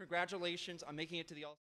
Congratulations on making it to the All.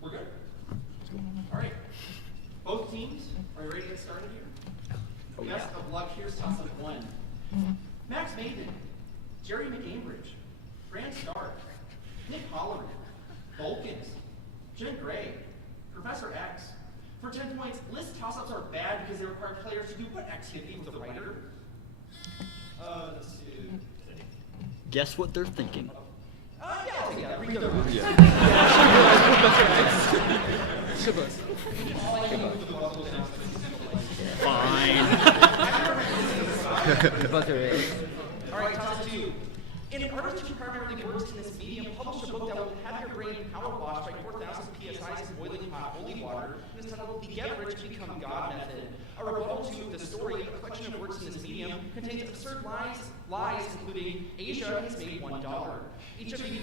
We're good. All right. Both teams, are you ready to get started here? Oh, Best of luck. Here's toss up 1. Max Maven, Jerry McAmbridge, Grant Stark, Nick Holleran, Vulcans, Jim Gray, Professor X. For 10 points, list toss-ups are bad because they require players to do what activity with a writer? Let's see. Guess what they're thinking. Yeah, I'll take that. Read the rules. Fine. All right, toss it 2. In order to primarily works in this medium, publish a book that will have your brain power washed by 4,000 psi's in boiling hot holy water. It is titled The Get Rich Become God Method. A rebuttal to the story, a collection of works in this medium, contains absurd lies including Asia has made $1. Each of you.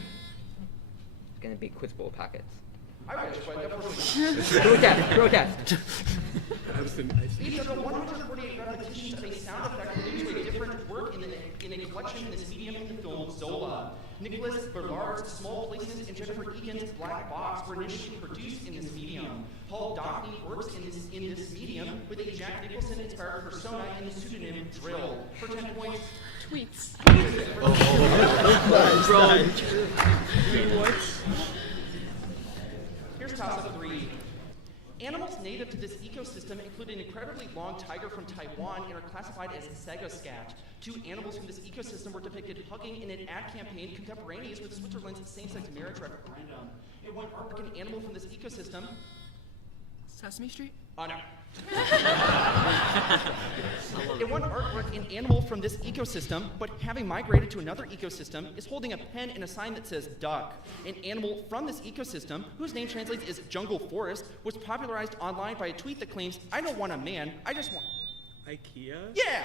It's gonna be quiz bowl packets. I wish, but unfortunately. Protest. Each of the 148 repetitions of a sound effect will lead to a different work in a collection in this medium in the film Zola. Nicholas Berlard's Small Places and Jennifer Egan's Black Box were initially produced in this medium. Paul Dockney works in this medium with a Jack Nicholson-inspired persona in the pseudonym Drill. For 10 points, Tweets. Here's toss-up 3. Animals native to this ecosystem include an incredibly long tiger from Taiwan and are classified as sagoscat. 2 animals from this ecosystem were depicted hugging in an ad campaign contemporaneous with Switzerland's same-sex marriage referendum. In one artwork, an animal from this ecosystem. Sesame Street? Oh, no. In one artwork, an animal from this ecosystem, but having migrated to another ecosystem, is holding a pen and a sign that says duck. An animal from this ecosystem, whose name translates as jungle forest, was popularized online by a tweet that claims, "I don't want a man, I just want..." IKEA? Yeah!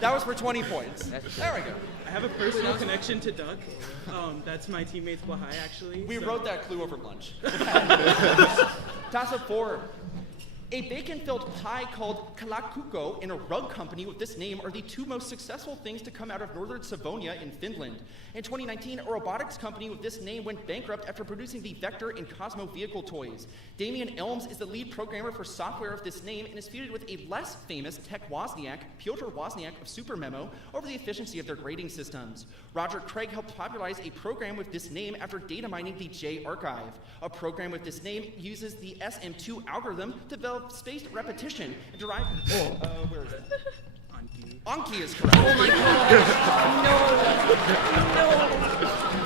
That was for 20 points. There we go. I have a personal connection to Duck. That's my teammate's Bahai, actually. We wrote that clue over lunch. Toss up 4. A bacon-filled pie called kalakuko and a rug company with this name are the two most successful things to come out of northern Savonia in Finland. In 2019, a robotics company with this name went bankrupt after producing the Vector and Cosmo vehicle toys. Damian Elms is the lead programmer for software of this name and is feuded with a less famous tech Wozniak, Piotr Wozniak of SuperMemo, over the efficiency of their grading systems. Roger Craig helped popularize a program with this name after data mining the J Archive. A program with this name uses the SM2 algorithm to develop spaced repetition and derive. Where is it? Anki is correct. Oh my god! No!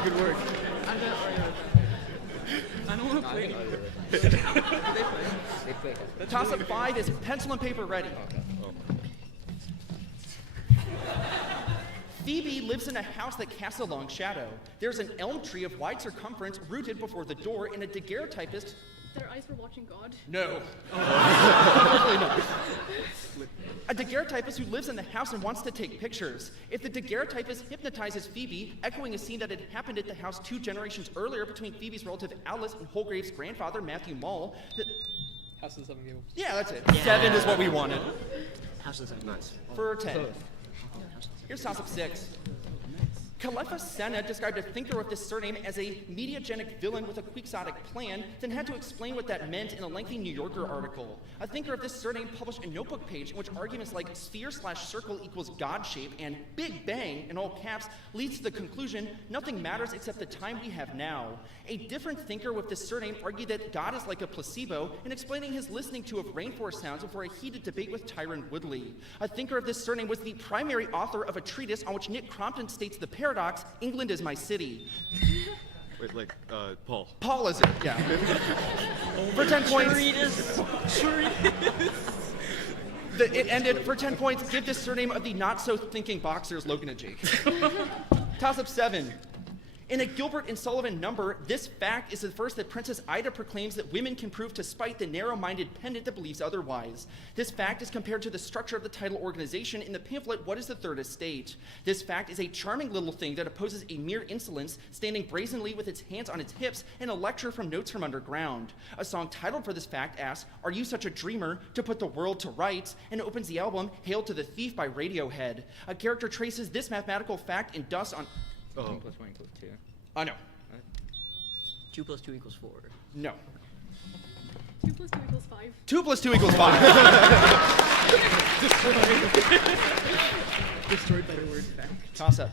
Good work. I'm gonna argue with I don't want to play. They play. The toss-up 5 is pencil and paper ready. Phoebe lives in a house that casts a long shadow. There's an elm tree of wide circumference rooted before the door, and a daguerreotypist. Their eyes were watching God. No. Probably not. A daguerreotypist who lives in the house and wants to take pictures. If the daguerreotypist hypnotizes Phoebe, echoing a scene that had happened at the house 2 generations earlier between Phoebe's relative Alice and Holgrave's grandfather, Matthew Mall. House of the Seven Gables. Yeah, that's it. 7 is what we wanted. House is nice. For 10. Here's toss-up 6. Kalefa Senna described a thinker with this surname as a mediagenic villain with a quixotic plan, then had to explain what that meant in a lengthy New Yorker article. A thinker of this surname published a notebook page in which arguments like sphere/circle equals God shape and Big Bang in all caps leads to the conclusion nothing matters except the time we have now. A different thinker with this surname argued that God is like a placebo in explaining his listening to of rainforest sounds before a heated debate with Tyron Woodley. A thinker of this surname was the primary author of a treatise on which Nick Crompton states the paradox, England is my city. Wait, Paul. Paul is it, yeah. For 10 points. It ended for 10 points. Give this surname of the not-so-thinking boxers Logan and Jake. Toss-up 7. In a Gilbert and Sullivan number, this fact is the first that Princess Ida proclaims that women can prove to spite the narrow-minded pedant that believes otherwise. This fact is compared to the structure of the title organization in the pamphlet, What is the Third Estate? This fact is a charming little thing that opposes a mere insolence, standing brazenly with its hands on its hips in a lecture from Notes from Underground. A song titled for this fact asks, Are you such a dreamer to put the world to rights? And opens the album, Hail to the Thief by Radiohead. A character traces this mathematical fact in dust on... 1 + 1 = 2. No. 2 + 2 = 4. No. 2 + 2 = 5. 2 + 2 = 5. Destroyed by the word fact. Toss up.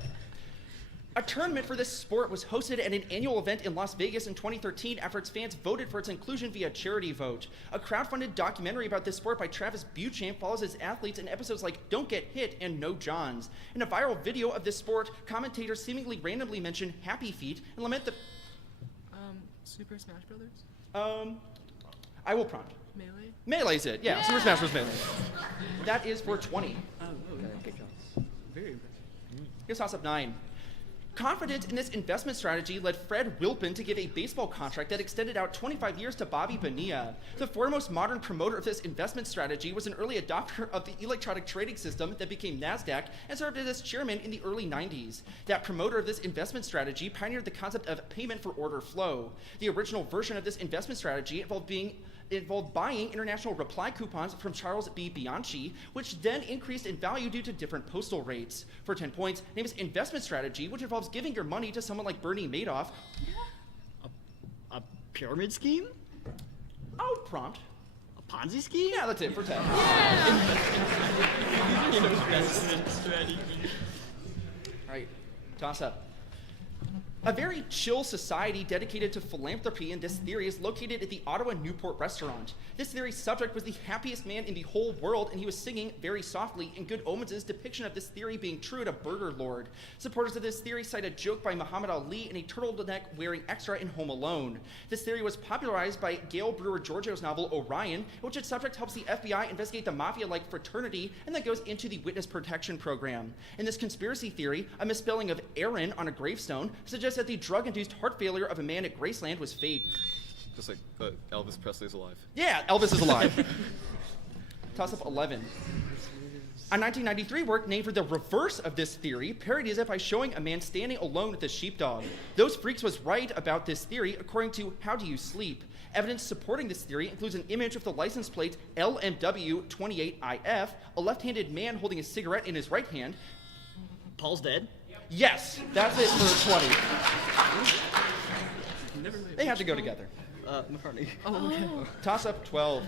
A tournament for this sport was hosted at an annual event in Las Vegas in 2013 after its fans voted for its inclusion via charity vote. A crowdfunded documentary about this sport by Travis Buchamp follows his athletes in episodes like Don't Get Hit and No Johns. In a viral video of this sport, commentators seemingly randomly mention Happy Feet and lament the... Super Smash Brothers? I will prompt. Melee? Melee's it, yeah. Super Smash Bros. Melee. That is for 20. Good job. Very impressive. Here's toss-up 9. Confidence in this investment strategy led Fred Wilpon to give a baseball contract that extended out 25 years to Bobby Bonilla. The foremost modern promoter of this investment strategy was an early adopter of the electronic trading system that became NASDAQ and served as its chairman in the early 90s. That promoter of this investment strategy pioneered the concept of payment for order flow. The original version of this investment strategy involved buying international reply coupons from Charles B. Bianchi, which then increased in value due to different postal rates. For 10 points, name is investment strategy, which involves giving your money to someone like Bernie Madoff. A pyramid scheme? I'll prompt. A Ponzi scheme? Yeah, that's it for 10. Investment strategy. All right, toss up. A very chill society dedicated to philanthropy in this theory is located at the Ottawa Newport restaurant. This theory's subject was the happiest man in the whole world, and he was singing very softly in Good Omens' depiction of this theory being true at a burger lord. Supporters of this theory cite a joke by Muhammad Ali in a turtleneck wearing extra in Home Alone. This theory was popularized by Gail Brewer Giorgio's novel Orion, in which its subject helps the FBI investigate the mafia-like fraternity and then goes into the witness protection program. In this conspiracy theory, a misspelling of Aaron on a gravestone suggests that the drug-induced heart failure of a man at Graceland was fake. Just like Elvis Presley's alive. Yeah, Elvis is alive. Toss up 11. A 1993 work named for the reverse of this theory parodies it by showing a man standing alone with a sheepdog. Those Freaks was right about this theory according to How Do You Sleep? Evidence supporting this theory includes an image of the license plate LMW28IF, a left-handed man holding a cigarette in his right hand. Paul's dead. Yes, that's it for 20. They have to go together. McCartney. Toss up 12.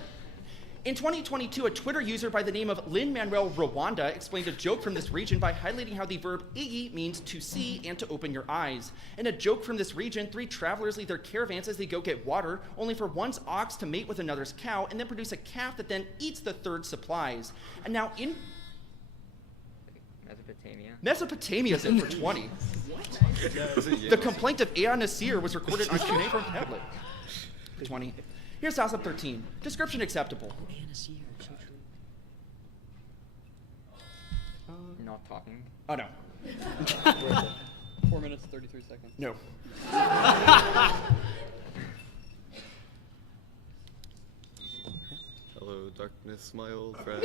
In 2022, a Twitter user by the name of Lin-Manuel Rwanda explained a joke from this region by highlighting how the verb igi means to see and to open your eyes. In a joke from this region, 3 travelers leave their caravans as they go get water, only for one's ox to mate with another's cow and then produce a calf that then eats the third supplies. And now in Mesopotamia is it for 20. The complaint of Ea Nasir was recorded on cuneiform tablet for 20. Here's toss up 13. Description acceptable. Not talking. Oh no. 4 minutes, 33 seconds. No. Hello, darkness, my old friend.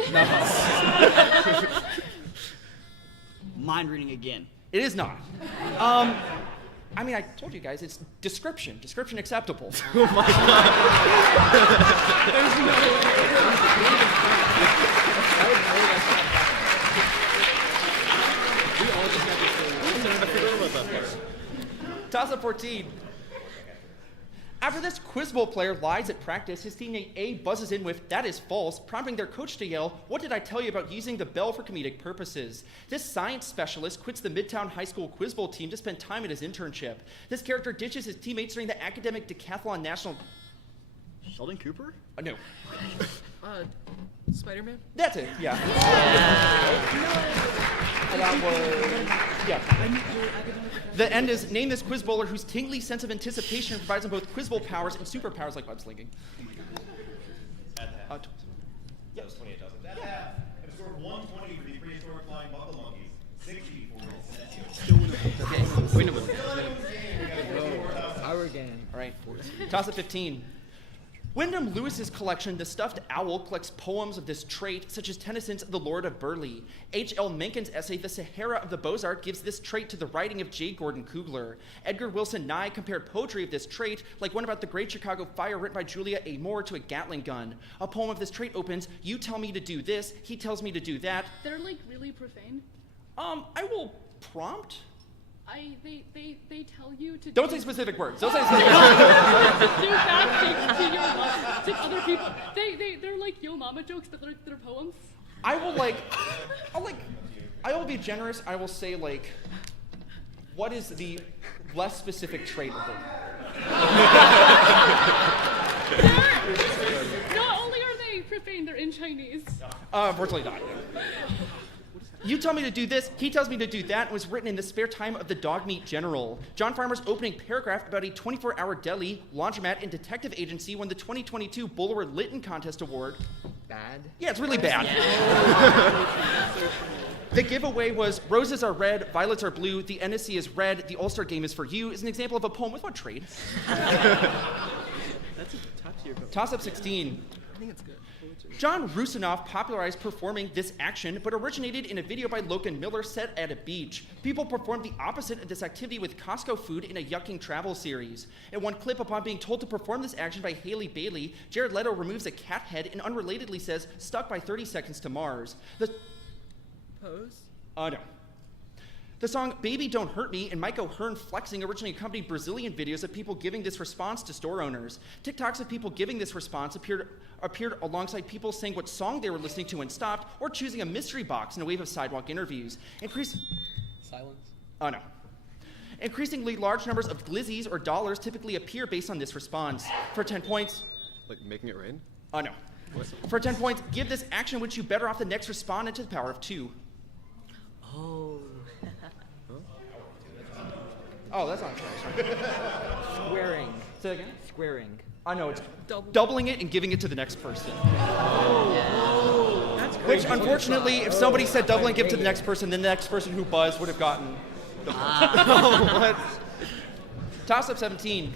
Mind reading again. It is not. I mean, I told you guys, it's description. Description acceptable. Oh my god. I forgot about that part. Toss up 14. After this Quiz Bowl player lies at practice, his teammate A buzzes in with, "That is false," prompting their coach to yell, "What did I tell you about using the bell for comedic purposes?" This science specialist quits the Midtown High School Quiz Bowl team to spend time at his internship. This character ditches his teammates during the academic decathlon national... Sheldon Cooper? No. Spider-Man? That's it, yeah. And that was... Yeah. The end is, name this quiz bowler whose tingly sense of anticipation provides him both quiz bowl powers and superpowers like web slinging. That was 28 dozen. That half have scored 120 for the prehistoric flying buckle monkeys, 60 for the Winnable. Our game. All right. Toss at 15. Wyndham Lewis's collection, The Stuffed Owl, collects poems of this trait, such as Tennyson's The Lord of Burleigh. H.L. Mencken's essay, The Sahara of the Beaux-Arts, gives this trait to the writing of J. Gordon Kugler. Edgar Wilson Nye compared poetry of this trait, like one about the Great Chicago Fire written by Julia A. Moore, to a Gatling gun. A poem of this trait opens, "You tell me to do this, he tells me to do that." They're like really profane. I will prompt. They tell you to Don't do say specific words. Don't say specific words. do bad things to your mom, to other people. They're like yo mama jokes, but they're poems. I will be generous. I will say, like, what is the less specific trait of them? Not only are they profane, they're in Chinese. Unfortunately not. "You tell me to do this, he tells me to do that," was written in the spare time of the dog meat general. John Farmer's opening paragraph about a 24-hour deli, laundromat, and detective agency won the 2022 Bulwer Lytton Contest Award. Bad? Yeah, it's really bad. The giveaway was "Roses are red, violets are blue, the NSC is red, the All-Star Game is for you" is an example of a poem with what trait? That's a top tier. Toss up 16. I think it's good. John Rusinoff popularized performing this action, but originated in a video by Logan Miller set at a beach. People performed the opposite of this activity with Costco food in a Yucking Travel series. In one clip, upon being told to perform this action by Haley Bailey, Jared Leto removes a cat head and unrelatedly says, "Stuck by 30 seconds to Mars." Pose? No. The song "Baby Don't Hurt Me" and Mike O'Hearn flexing originally accompanied Brazilian videos of people giving this response to store owners. TikToks of people giving this response appeared alongside people saying what song they were listening to and stopped, or choosing a mystery box in a wave of sidewalk interviews. Silence. Oh no. Increasingly large numbers of glizzies or dollars typically appear based on this response. For 10 points... Like making it rain? Oh no. For 10 points, give this action which you better off the next respondent to the power of 2. Oh. Oh, that's not true. Squaring. Say that again? Squaring. I know, it's doubling it and giving it to the next person. That's great. Which, unfortunately, if somebody said doubling, give it to the next person, then the next person who buzzed would have gotten the Toss up 17.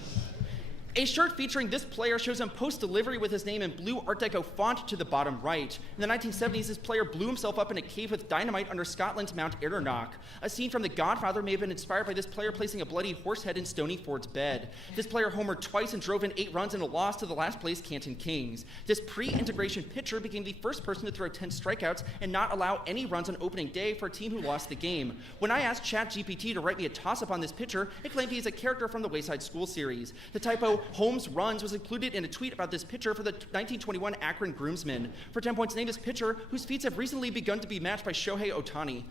A shirt featuring this player shows him post-delivery with his name in blue Art Deco font to the bottom right. In the 1970s, this player blew himself up in a cave with dynamite under Scotland's Mount Erenach. A scene from The Godfather may have been inspired by this player placing a bloody horse head in Stony Ford's bed. This player homered twice and drove in 8 runs in a loss to the last place Canton Kings. This pre-integration pitcher became the first person to throw 10 strikeouts and not allow any runs on opening day for a team who lost the game. When I asked ChatGPT to write me a toss-up on this pitcher, it claimed he is a character from the Wayside School series. The typo Holmes runs was included in a tweet about this pitcher for the 1921 Akron Groomsmen. For 10 points, name this pitcher whose feats have recently begun to be matched by Shohei Ohtani.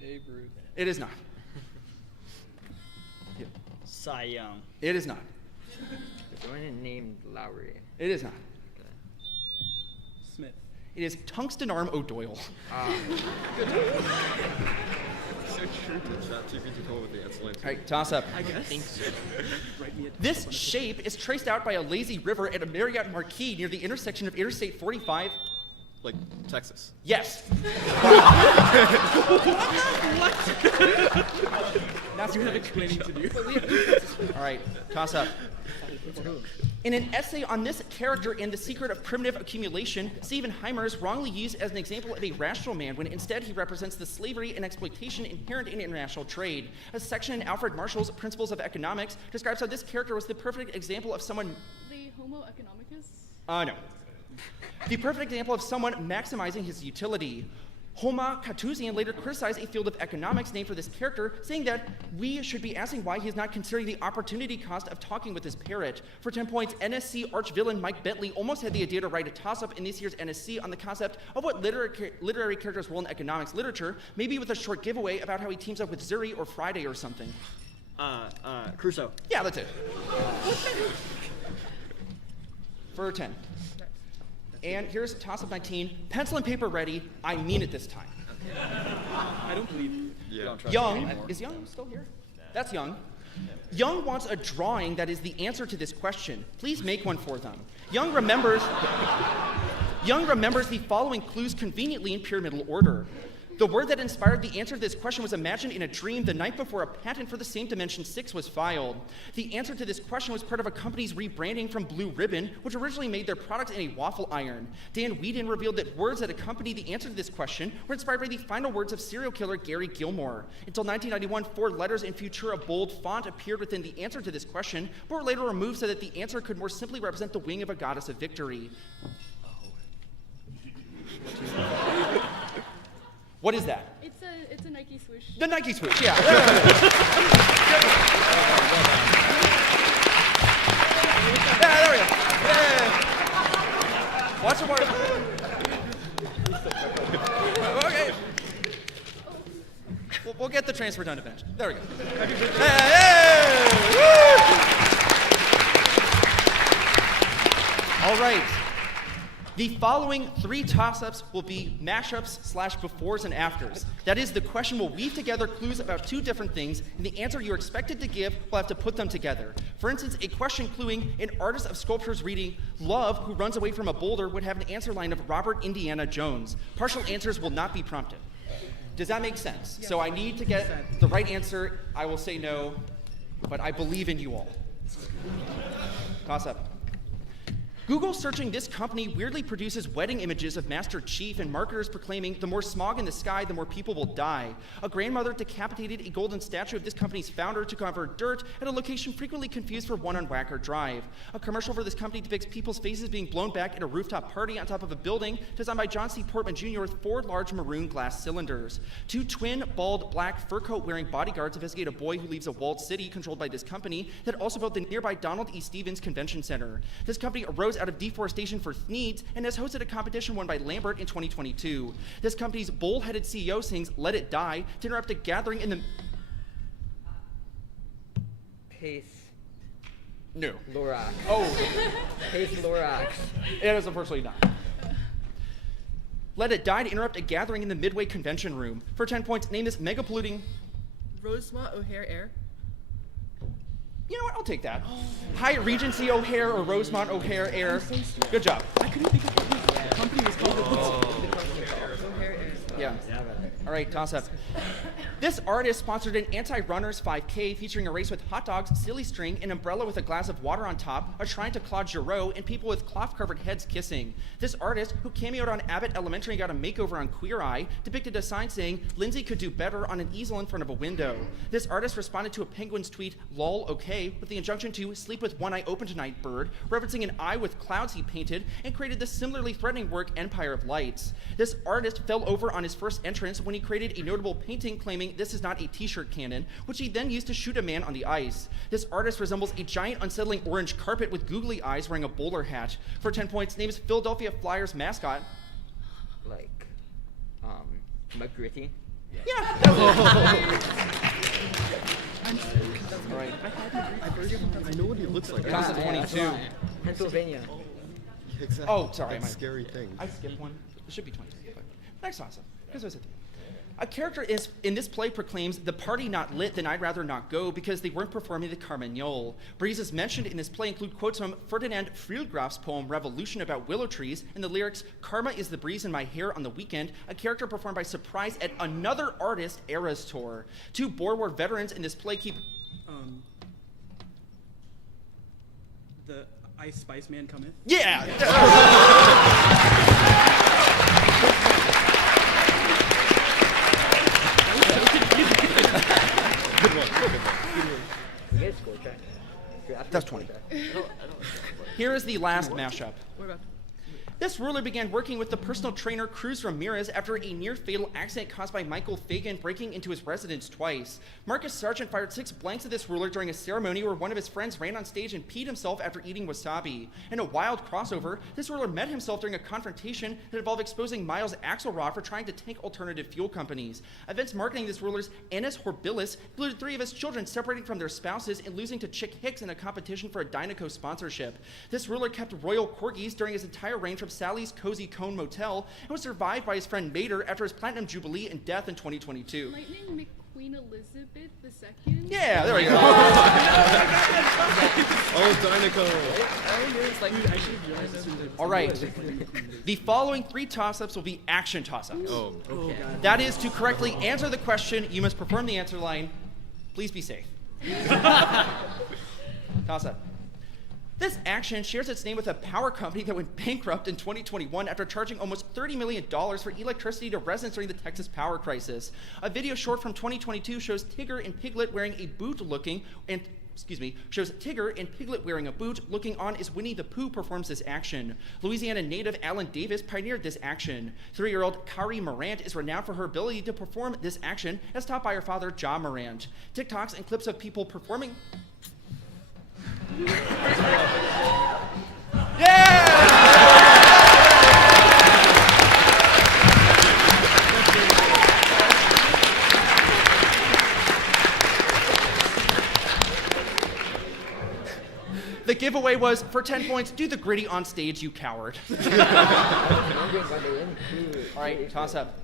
Babe Ruth. It is not. Cy Young. It is not. There's one named Lowry. It is not. Smith. It is Tungsten Arm O'Doyle. So true. ChatGPT come up with the answer line. All right, toss up. I guess. Write me a This shape is traced out by a lazy river at a Marriott Marquis near the intersection of Interstate 45. Like Texas. Yes. That's you have explaining to do. All right, toss up. In an essay on this character and the secret of primitive accumulation, Stephen Heimer is wrongly used as an example of a rational man when instead he represents the slavery and exploitation inherent in international trade. A section in Alfred Marshall's Principles of Economics describes how this character was the perfect example of someone... The Homo economicus? No. The perfect example of someone maximizing his utility. Homa Katuzian later criticized a field of economics named for this character, saying that we should be asking why he is not considering the opportunity cost of talking with his parrot. For 10 points, NSC arch-villain Mike Bentley almost had the idea to write a toss-up in this year's NSC on the concept of what literary characters' role in economics literature, maybe with a short giveaway about how he teams up with Zuri or Friday or something. Crusoe. Yeah, that's it. For 10. And here's toss-up 19. Pencil and paper ready. I mean it this time. I don't believe you. Yeah. Don't trust me Young, anymore. is Young still here? That's Young. Young wants a drawing that is the answer to this question. Please make one for them. Young remembers the following clues conveniently in pyramidal order. The word that inspired the answer to this question was imagined in a dream the night before a patent for the same dimension 6 was filed. The answer to this question was part of a company's rebranding from Blue Ribbon, which originally made their product in a waffle iron. Dan Whedon revealed that words that accompany the answer to this question were inspired by the final words of serial killer Gary Gilmore. Until 1991, 4 letters in Futura bold font appeared within the answer to this question, but were later removed so that the answer could more simply represent the wing of a goddess of victory. What is that? It's a Nike swoosh. The Nike swoosh, yeah. Yeah, there we go. Yeah. Watch the water. Okay. We'll get the transfer done eventually. There we go. Hey! Woo! All right. The following 3 toss-ups will be mashups / befores and afters. That is, the question will weave together clues about 2 different things, and the answer you're expected to give will have to put them together. For instance, a question cluing an artist of sculptures reading Love Who Runs Away from a Boulder would have an answer line of Robert Indiana Jones. Partial answers will not be prompted. Does that make sense? So I need to get the right answer. I will say no, but I believe in you all. Toss-up. Google searching this company weirdly produces wedding images of Master Chief and marketers proclaiming, the more smog in the sky, the more people will die. A grandmother decapitated a golden statue of this company's founder to cover dirt at a location frequently confused for one on Wacker Drive. A commercial for this company depicts people's faces being blown back at a rooftop party on top of a building designed by John C. Portman Jr. with 4 large maroon glass cylinders. 2 twin, bald, black, fur coat-wearing bodyguards investigate a boy who leaves a walled city controlled by this company that also built the nearby Donald E. Stevens Convention Center. This company arose out of deforestation for needs and has hosted a competition won by Lambert in 2022. This company's bull-headed CEO sings "Let It Die" to interrupt a gathering in the... Pace No. Lorax. Oh, Pace Lorax. it is unfortunately not. Let It Die to interrupt a gathering in the Midway Convention Room. For 10 points, name this mega-polluting... Rosemont O'Hare Air. You know what? I'll take that. Hyatt Regency O'Hare or Rosemont O'Hare Air. Good job. I couldn't think of it. The company was called O'Hare Air. Yeah. All right, toss up. This artist sponsored an anti-runners 5K featuring a race with hot dogs, silly string, an umbrella with a glass of water on top, a shrine to Claude Giroux, and people with cloth-covered heads kissing. This artist, who cameoed on Abbott Elementary and got a makeover on Queer Eye, depicted a sign saying, "Lindsay could do better" on an easel in front of a window. This artist responded to a Penguin's tweet, "Lol, okay," with the injunction to "sleep with one eye open tonight, bird," referencing an eye with clouds he painted, and created the similarly threatening work Empire of Lights. This artist fell over on his first entrance when he created a notable painting claiming this is not a t-shirt cannon, which he then used to shoot a man on the ice. This artist resembles a giant unsettling orange carpet with googly eyes wearing a bowler hat. For 10 points, names Philadelphia Flyers mascot. Like, McGritty. Yeah, that was it. All right. I know what he looks like. Toss of 22. Pennsylvania. Exactly. Oh, sorry. That's scary thing. I skipped one. It should be 22. But next toss up. Here's what I said. A character in this play proclaims, "The party not lit, then I'd rather not go," because they weren't performing the Carmagnole. Breezes mentioned in this play include quotes from Ferdinand Friedgraf's poem Revolution about willow trees, and the lyrics, "Karma is the breeze in my hair on the weekend," a character performed by Surprise at another artist, Eras Tour. Two Boer War veterans in this play keep... The Ice Spice Man cometh. Yeah! Good one. You get a score check. That's 20. Here is the last mashup. What about? This ruler began working with the personal trainer Cruz Ramirez after a near-fatal accident caused by Michael Fagan breaking into his residence twice. Marcus Sargent fired 6 blanks at this ruler during a ceremony where one of his friends ran on stage and peed himself after eating wasabi. In a wild crossover, this ruler met himself during a confrontation that involved exposing Miles Axelrod for trying to tank alternative fuel companies. Events marketing this ruler's Annus Horribilis included 3 of his children separating from their spouses and losing to Chick Hicks in a competition for a Dynaco sponsorship. This ruler kept royal corgis during his entire reign from Sally's Cozy Cone Motel and was survived by his friend Mater after his platinum jubilee and death in 2022. Lightning McQueen Elizabeth II? Yeah, there we go. Oh, Dynaco. All right. The following 3 toss-ups will be action toss-ups. Oh. That is, to correctly answer the question, you must perform the answer line. Please be safe. Toss-up. This action shares its name with a power company that went bankrupt in 2021 after charging almost $30 million for electricity to residents during the Texas power crisis. A video short from 2022 shows Tigger and Piglet wearing a boot looking on as Winnie the Pooh performs this action. Louisiana native Alan Davis pioneered this action. 3-year-old Kari Morant is renowned for her ability to perform this action as taught by her father, Ja Morant. TikToks and clips of people performing... The giveaway was, for 10 points, do the gritty on stage, you coward. All right, toss up.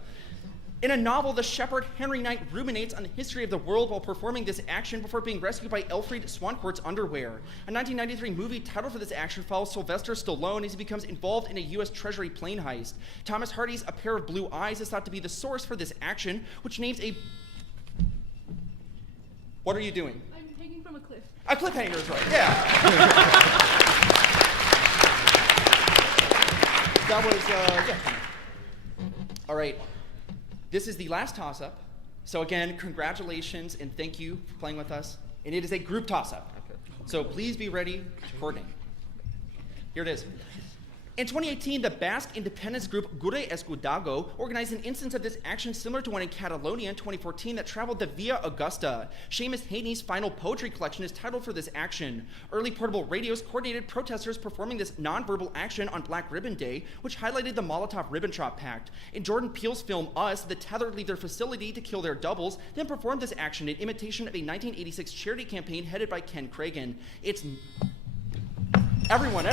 In a novel, the shepherd Henry Knight ruminates on the history of the world while performing this action before being rescued by Elfried Swancourt's underwear. A 1993 movie titled for this action follows Sylvester Stallone as he becomes involved in a U.S. Treasury plane heist. Thomas Hardy's A Pair of Blue Eyes is thought to be the source for this action, which names a... What are you doing? I'm hanging from a cliff. A cliffhanger is right, yeah. That was, yeah. All right. This is the last toss-up. So again, congratulations and thank you for playing with us. And it is a group toss-up. So please be ready to coordinate. Here it is. In 2018, the Basque independence group Gure Escudago organized an instance of this action similar to one in Catalonia in 2014 that traveled the Via Augusta. Seamus Haney's final poetry collection is titled for this action. Early portable radios coordinated protesters performing this nonverbal action on Black Ribbon Day, which highlighted the Molotov-Ribbentrop Pact. In Jordan Peele's film Us, the tethered leave their facility to kill their doubles, then performed this action in imitation of a 1986 charity campaign headed by Ken Cragen. It's... Everyone.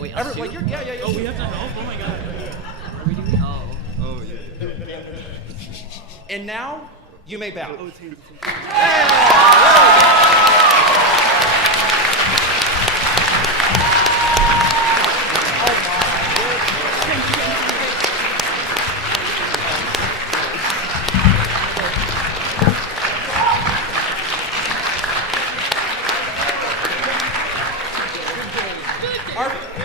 Wait, Everyone, yeah. Oh, we have to help? Oh my god. Are we doing? Oh, yeah. And now, you may bow. Oh, it's hands. Our